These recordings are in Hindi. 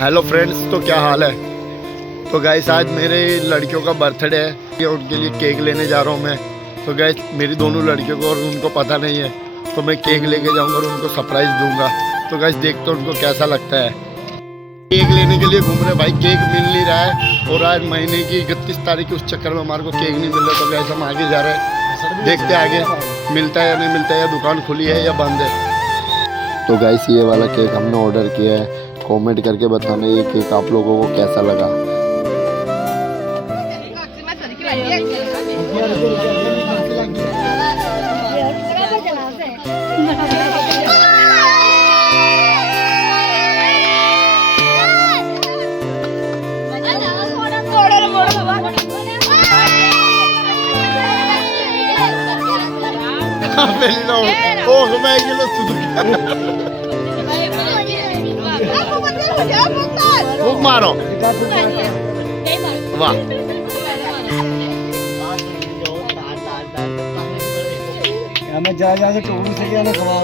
हेलो फ्रेंड्स, तो क्या हाल है। तो गाइस आज मेरे लड़कियों का बर्थडे है, उनके लिए केक लेने जा रहा हूँ मैं। तो गाइस मेरी दोनों लड़कियों को और उनको पता नहीं है, तो मैं केक लेके जाऊँगा और उनको सरप्राइज़ दूंगा। तो गाइस देखते उनको कैसा लगता है। केक लेने के लिए घूम रहे भाई, केक मिल नहीं रहा है और आज महीने की 31 तारीख के उस चक्कर में हमारे को केक नहीं मिल रहा। तो गाइस हम आगे जा रहे हैं, देखते आगे मिलता है या नहीं मिलता है, या दुकान खुली है या बंद है। तो गाइस ये वाला केक हमने ऑर्डर किया है। कमेंट करके बताना ये केक आप लोगों को कैसा लगा। खूब मारो वाह। मैं जा से टोकरी से क्या खवा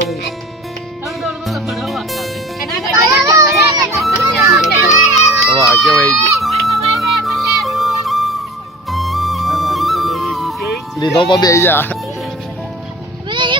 वाह क्या भाई जी लीधो पर बेच जा। ये